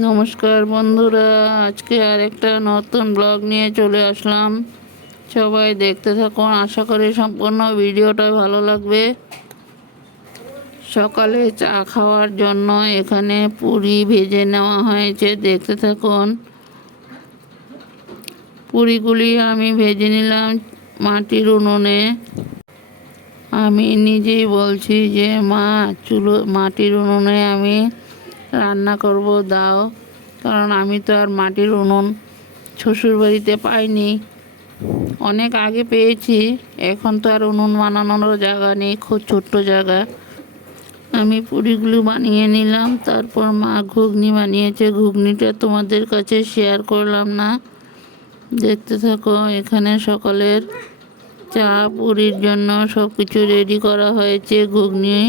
নমস্কার বন্ধুরা, আজকে আর একটা নতুন ব্লগ নিয়ে চলে আসলাম। সবাই দেখতে থাকুন, আশা করি সম্পূর্ণ ভিডিওটা ভালো লাগবে। সকালে চা খাওয়ার জন্য এখানে পুরি ভেজে নেওয়া হয়েছে, দেখতে থাকুন। পুরিগুলি আমি ভেজে নিলাম মাটির উনুনে। আমি নিজেই বলছি যে মা, চুলো, মাটির উনুনে আমি রান্না করব, দাও। কারণ আমি তো আর মাটির উনুন শ্বশুরবাড়িতে পাইনি। অনেক আগে পেয়েছি, এখন তো আর উনুন বানানোর জায়গা নেই, খুব ছোট্ট জায়গা। আমি পুরিগুলো বানিয়ে নিলাম, তারপর মা ঘুগনি বানিয়েছে। ঘুগনিটা তোমাদের কাছে শেয়ার করলাম না। দেখতে থাকো, এখানে সকালের চা, পুরির জন্য সব কিছু রেডি করা হয়েছে, ঘুগনি।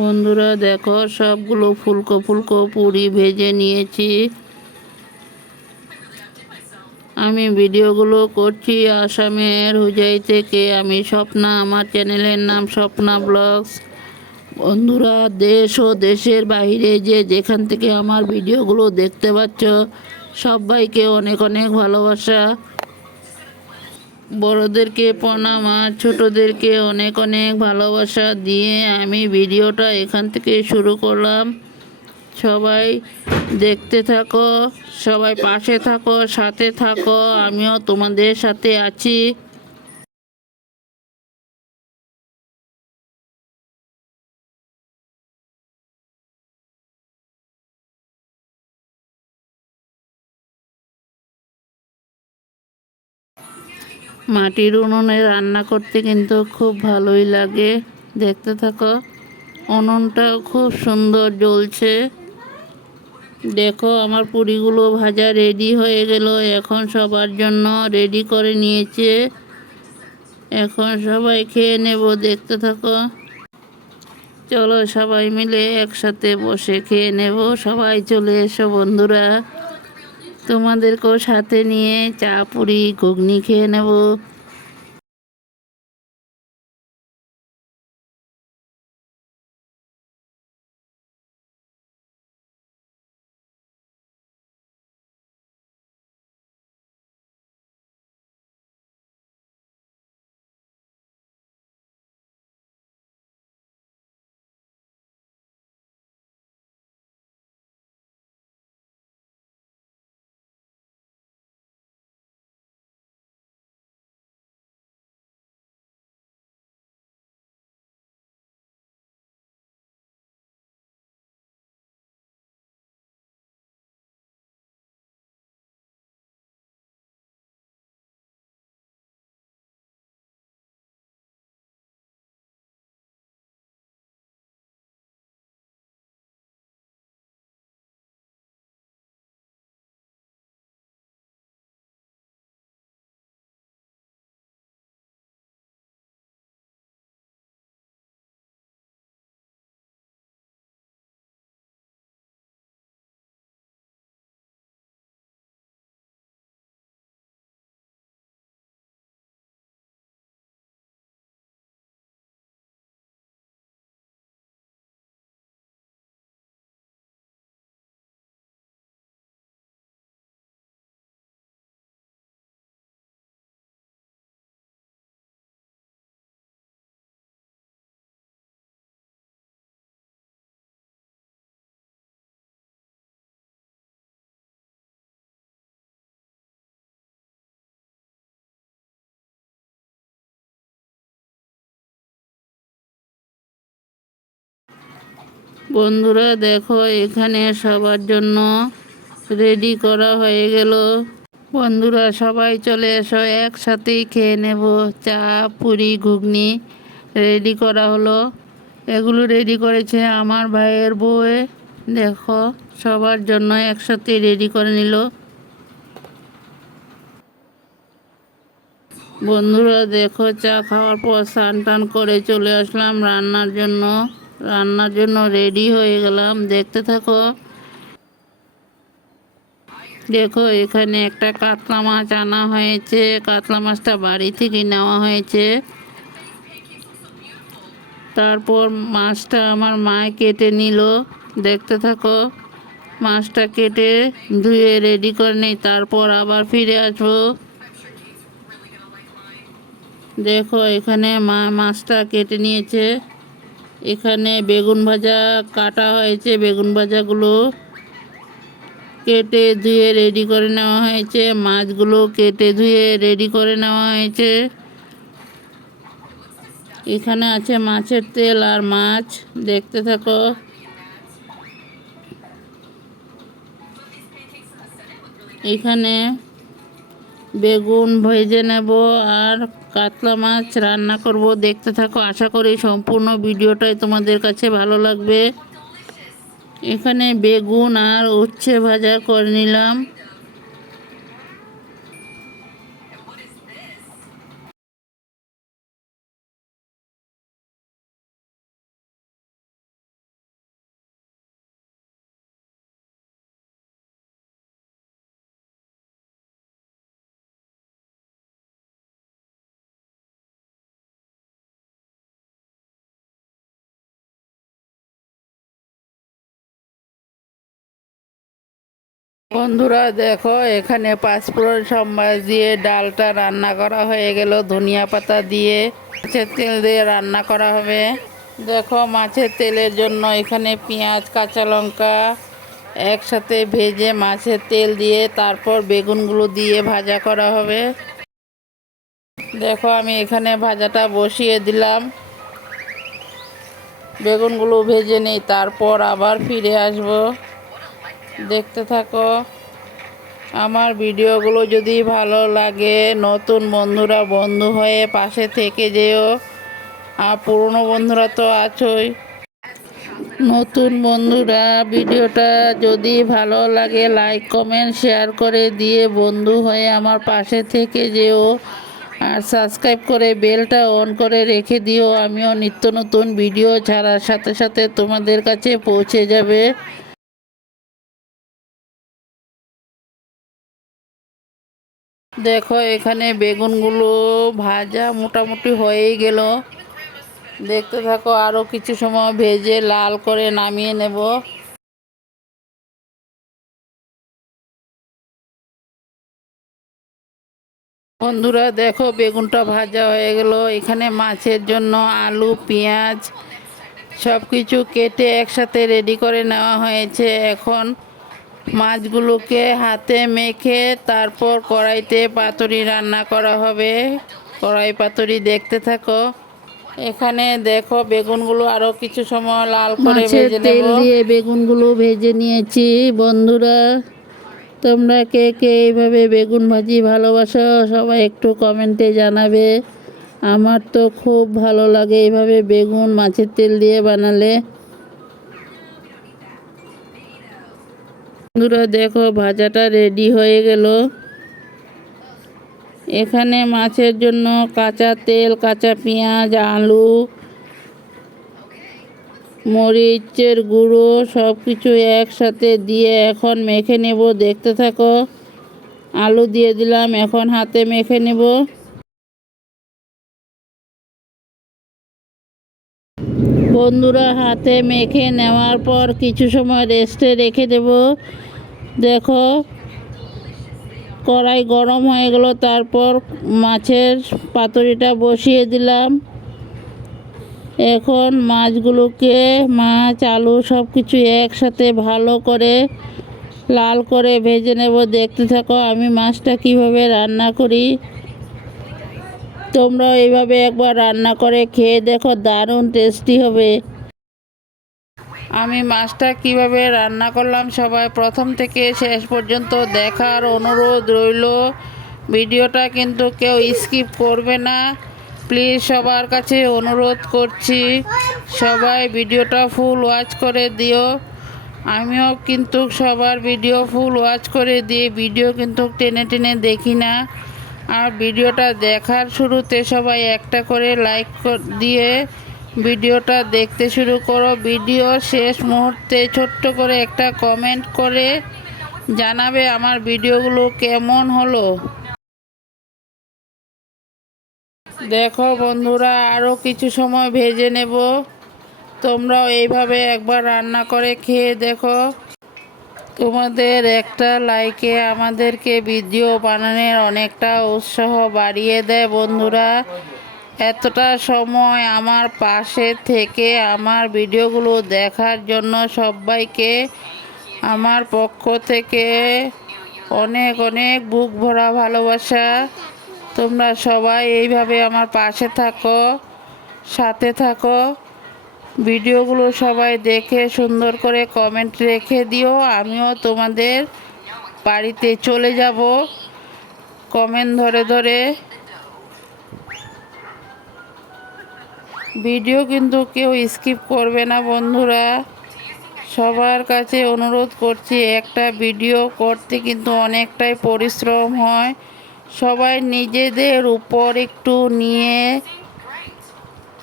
বন্ধুরা দেখো, সবগুলো ফুলকো ফুলকো পুরি ভেজে নিয়েছি। আমি ভিডিওগুলো করছি আসামের হুজাই থেকে। আমি স্বপ্না, আমার চ্যানেলের নাম স্বপ্না ব্লগস। বন্ধুরা, দেশ ও দেশের বাইরে যে যেখান থেকে আমার ভিডিওগুলো দেখতে পাচ্ছ, সবাইকে অনেক অনেক ভালোবাসা। বড়োদেরকে প্রণাম, আর ছোটোদেরকে অনেক অনেক ভালোবাসা দিয়ে আমি ভিডিওটা এখান থেকে শুরু করলাম। সবাই দেখতে থাকো, সবাই পাশে থাকো, সাথে থাকো, আমিও তোমাদের সাথে আছি। মাটির উনুনে রান্না করতে কিন্তু খুব ভালোই লাগে। দেখতে থাকো, উনুনটাও খুব সুন্দর জ্বলছে। দেখো, আমার পুরিগুলো ভাজা রেডি হয়ে গেল। এখন সবার জন্য রেডি করে নিয়েছে। এখন সবাই খেয়ে নেব, দেখতে থাকো। চলো সবাই মিলে একসাথে বসে খেয়ে নেব। সবাই চলে এসো, বন্ধুরা। তোমাদেরকেও সাথে নিয়ে চা পুরি ঘুগনি খেয়ে নেব। বন্ধুরা দেখো, এখানে সবার জন্য রেডি করা হয়ে গেল। বন্ধুরা সবাই চলে এসো, একসাথেই খেয়ে নেব চা, পুরি, ঘুগনি রেডি করা হলো। এগুলো রেডি করেছে আমার ভাইয়ের বউয়ে দেখো, সবার জন্য একসাথে রেডি করে নিল। বন্ধুরা দেখো, চা খাওয়ার পর স্নান টান করে চলে আসলাম রান্নার জন্য। রান্নার জন্য রেডি হয়ে গেলাম। দেখতে থাকো। দেখো, এখানে একটা কাতলা মাছ আনা হয়েছে। কাতলা মাছটা বাড়ি থেকে নেওয়া হয়েছে। তারপর মাছটা আমার মায় কেটে নিল। দেখতে থাকো, মাছটা কেটে ধুয়ে রেডি করে নেই। তারপর আবার ফিরে আসব। দেখো, এখানে মা মাছটা কেটে নিয়েছে। এখানে বেগুন ভাজা কাটা হয়েছে। বেগুন ভাজাগুলো কেটে ধুয়ে রেডি করে নেওয়া হয়েছে। মাছগুলো কেটে ধুয়ে রেডি করে নেওয়া হয়েছে। এখানে আছে মাছের তেল আর মাছ। দেখতে থাকো। এখানে বেগুন ভেজে নেব আর কাতলা মাছ রান্না করব, দেখতে থাকো, আশা করি সম্পূর্ণ ভিডিওটাই তোমাদের কাছে ভালো লাগবে। এখানে বেগুন আর উচ্ছে ভাজা করে নিলাম। বন্ধুরা, দেখো, এখানে পাঁচফোড়ন সম্বাস দিয়ে ডালটা রান্না করা হয়ে গেল। ধনিয়া পাতা দিয়ে মাছের তেল দিয়ে রান্না করা হবে। দেখো, মাছের তেলের জন্য এখানে পেঁয়াজ, কাঁচা লঙ্কা একসাথে ভেজে মাছের তেল দিয়ে তারপর বেগুনগুলো দিয়ে ভাজা করা হবে। দেখো, আমি এখানে ভাজাটা বসিয়ে দিলাম। বেগুনগুলো ভেজে নিই, তারপর আবার ফিরে আসব। দেখতে থাকো। আমার ভিডিওগুলো যদি ভালো লাগে, নতুন বন্ধুরা বন্ধু হয়ে পাশে থেকে যেও। আর পুরনো বন্ধুরা তো আছোই। নতুন বন্ধুরা, ভিডিওটা যদি ভালো লাগে লাইক কমেন্ট শেয়ার করে দিয়ে বন্ধু হয়ে আমার পাশে থেকে যেও। আর সাবস্ক্রাইব করে বেলটা অন করে রেখে দিও। আমিও নিত্য নতুন ভিডিও ছাড়ার সাথে সাথে তোমাদের কাছে পৌঁছে যাবে। দেখো, এখানে বেগুনগুলো ভাজা মোটামুটি হয়েই গেল। দেখতে থাকো আরও কিছু সময় ভেজে লাল করে নামিয়ে নেব। বন্ধুরা, দেখো, বেগুনটা ভাজা হয়ে গেল। এখানে মাছের জন্য আলু, পেঁয়াজ সব কিছু কেটে একসাথে রেডি করে নেওয়া হয়েছে। এখন মাছগুলোকে হাতে মেখে তারপর কড়াইতে পাতুরি রান্না করা হবে। কড়াই পাতুরি দেখতে থাকো। এখানে দেখো বেগুনগুলো আরও কিছু সময় লাল করে ভেজে তেল দিয়ে বেগুনগুলো ভেজে নিয়েছি। বন্ধুরা তোমরা কে কে এইভাবে বেগুন ভাজি ভালোবাসো সবাই একটু কমেন্টে জানাবে। আমার তো খুব ভালো লাগে এইভাবে বেগুন মাছের তেল দিয়ে বানালে। বন্ধুরা দেখো, ভাজাটা রেডি হয়ে গেল। এখানে মাছের জন্য কাঁচা তেল, কাঁচা পেঁয়াজ, আলু, মরিচের গুঁড়ো সব কিছু একসাথে দিয়ে এখন মেখে নেব। দেখতে থাকো, আলু দিয়ে দিলাম, এখন হাতে মেখে নেব। বন্ধুরা, হাতে মেখে নেওয়ার পর কিছু সময় রেস্টে রেখে দেব। দেখো, কড়াই গরম হয়ে গেল, তারপর মাছের পাতুরিটা বসিয়ে দিলাম। এখন মাছগুলোকে, মাছ, আলু সব কিছু একসাথে ভালো করে, লাল করে ভেজে নেব। দেখতে থাকো আমি মাছটা কীভাবে রান্না করি। তোমরা এইভাবে একবার রান্না করে খেয়ে দেখো, দারুণ টেস্টি হবে। আমি মাছটা কীভাবে রান্না করলাম সবাই প্রথম থেকে শেষ পর্যন্ত দেখার অনুরোধ রইল। ভিডিওটা কিন্তু কেউ স্কিপ করবে না। প্লিজ সবার কাছে অনুরোধ করছি, সবাই ভিডিওটা ফুল ওয়াচ করে দিও। আমিও কিন্তু সবার ভিডিও ফুল ওয়াচ করে দিয়ে, ভিডিও কিন্তু টেনে টেনে দেখি না। আর ভিডিওটা দেখার শুরুতে সবাই একটা করে লাইক দিয়ে ভিডিওটা দেখতে শুরু করো। ভিডিও শেষ মুহূর্তে ছোট্ট করে একটা কমেন্ট করে জানাবে আমার ভিডিওগুলো কেমন হলো। দেখো বন্ধুরা আরও কিছু সময় ভেজে নেব। তোমরাও এইভাবে একবার রান্না করে খেয়ে দেখো। তোমাদের একটা লাইকে আমাদেরকে ভিডিও বানানোর অনেকটা উৎসাহ বাড়িয়ে দেয় বন্ধুরা। এতটা সময় আমার পাশে থেকে আমার ভিডিওগুলো দেখার জন্য সবাইকে আমার পক্ষ থেকে অনেক অনেক বুক ভরা ভালোবাসা। তোমরা সবাই এইভাবে আমার পাশে থাকো, সাথে থাকো। ভিডিওগুলো সবাই দেখে সুন্দর করে কমেন্ট রেখে দিও। আমিও তোমাদের বাড়িতে চলে যাব। কমেন্ট ধরে ধরে। ভিডিও কিন্তু কেউ স্কিপ করবে না বন্ধুরা। সবার কাছে অনুরোধ করছি, একটা ভিডিও করতে কিন্তু অনেকটাই পরিশ্রম হয়। সবাই নিজেদের উপর একটু নিয়ে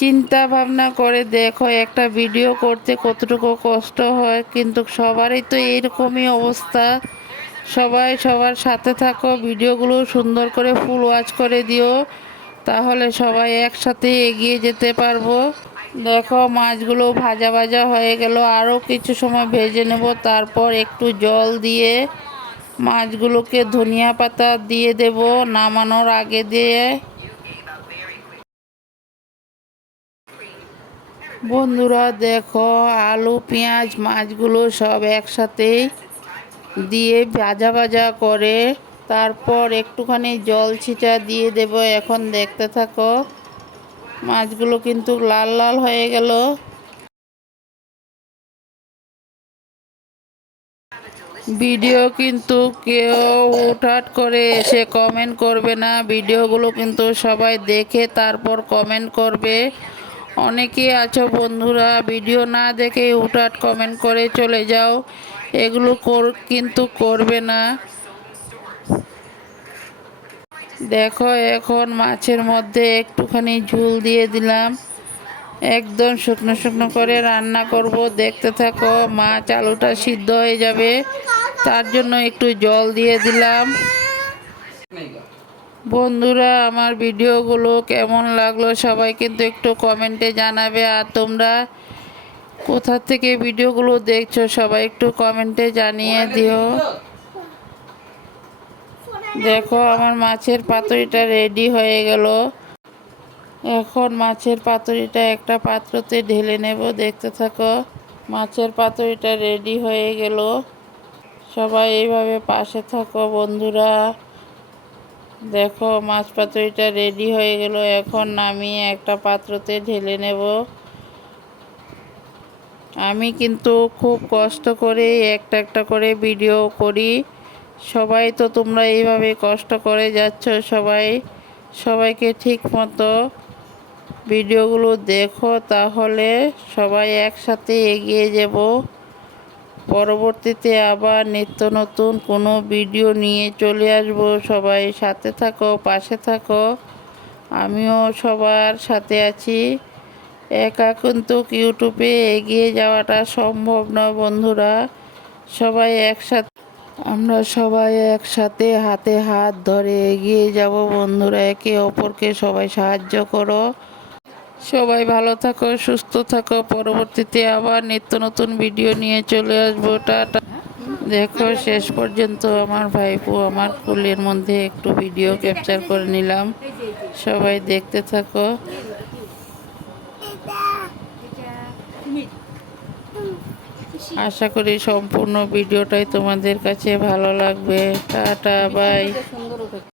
চিন্তা ভাবনা করে দেখো, একটা ভিডিও করতে কতটুকু কষ্ট হয়, কিন্তু সবারই তো এরকমই অবস্থা। সবাই সবার সাথে থাকো, ভিডিওগুলো সুন্দর করে ফুল ওয়াচ করে দিও, তাহলে সবাই একসাথে এগিয়ে যেতে পারব। দেখো, মাছগুলো ভাজা ভাজা হয়ে গেল আরও কিছু সময় ভেজে নেব, তারপর একটু জল দিয়ে মাছগুলোকে ধনিয়া পাতা দিয়ে দেব, নামানোর আগে দিয়ে। বন্ধুরা দেখো, আলু, পেঁয়াজ, মাছগুলো সব একসাথেই দিয়ে ভাজা ভাজা করে তারপর একটুখানি জল ছিটা দিয়ে দেব। এখন দেখতে থাকো, মাছগুলো কিন্তু লাল লাল হয়ে গেল। ভিডিও কিন্তু কেউ উঠাট করে এসে কমেন্ট করবে না। ভিডিওগুলো কিন্তু সবাই দেখে তারপর কমেন্ট করবে। অনেকে আছো বন্ধুরা, ভিডিও না দেখে উঠাট কমেন্ট করে চলে যাও। এগুলো কর, কিন্তু করবে না। দেখো, এখন মাছের মধ্যে একটুখানি ঝুল দিয়ে দিলাম। একদম শুকনো শুকনো করে রান্না করব। দেখতে থাকো, মাছ আলুটা সিদ্ধ হয়ে যাবে। তার জন্য একটু জল দিয়ে দিলাম। বন্ধুরা আমার ভিডিওগুলো কেমন লাগল সবাই কিন্তু একটু কমেন্টে জানাবে। আর তোমরা কোথা থেকে ভিডিওগুলো দেখছ সবাই একটু কমেন্টে জানিয়ে দিও। দেখো আমার মাছের পাতুরিটা রেডি হয়ে গেল। এখন মাছের পাতুরিটা একটা পাত্রতে ঢেলে নেব দেখতে থাকো। মাছের পাতুরিটা রেডি হয়ে গেল। সবাই এইভাবে পাশে থাকো বন্ধুরা। দেখো মাছ পাতুরিটা রেডি হয়ে গেল। এখন নামিয়ে একটা পাত্রতে ঢেলে নেব। আমি কিন্তু খুব কষ্ট করে একটা একটা করে ভিডিও করি। সবাই তো তোমরা এইভাবে কষ্ট করে যাচ্ছ সবাই। সবাইকে ঠিক মতো ভিডিওগুলো দেখো, তাহলে সবাই একসাথে এগিয়ে যাব। পরবর্তীতে আবার নিত্য নতুন কোনো ভিডিও নিয়ে চলে আসব। সবাই সাথে থাকো, পাশে থাকো। আমিও সবার সাথে আছি। একা কিন্তু ইউটিউবে এগিয়ে যাওয়াটা সম্ভব নয় বন্ধুরা। সবাই একসাথে, আমরা সবাই একসাথে হাতে হাত ধরে এগিয়ে যাব বন্ধুরা। একে অপরকে সবাই সাহায্য করো। সবাই ভালো থাকো, সুস্থ থাকো। পরবর্তীতে আবার নিত্য নতুন ভিডিও নিয়ে চলে আসব। টাটা। দেখো, শেষ পর্যন্ত আমার ভাইপো আমার কুলের মধ্যে একটু ভিডিও ক্যাপচার করে নিলাম। সবাই দেখতে থাকো। আশা করি সম্পূর্ণ ভিডিওটাই তোমাদের কাছে ভালো লাগবে। Tata bye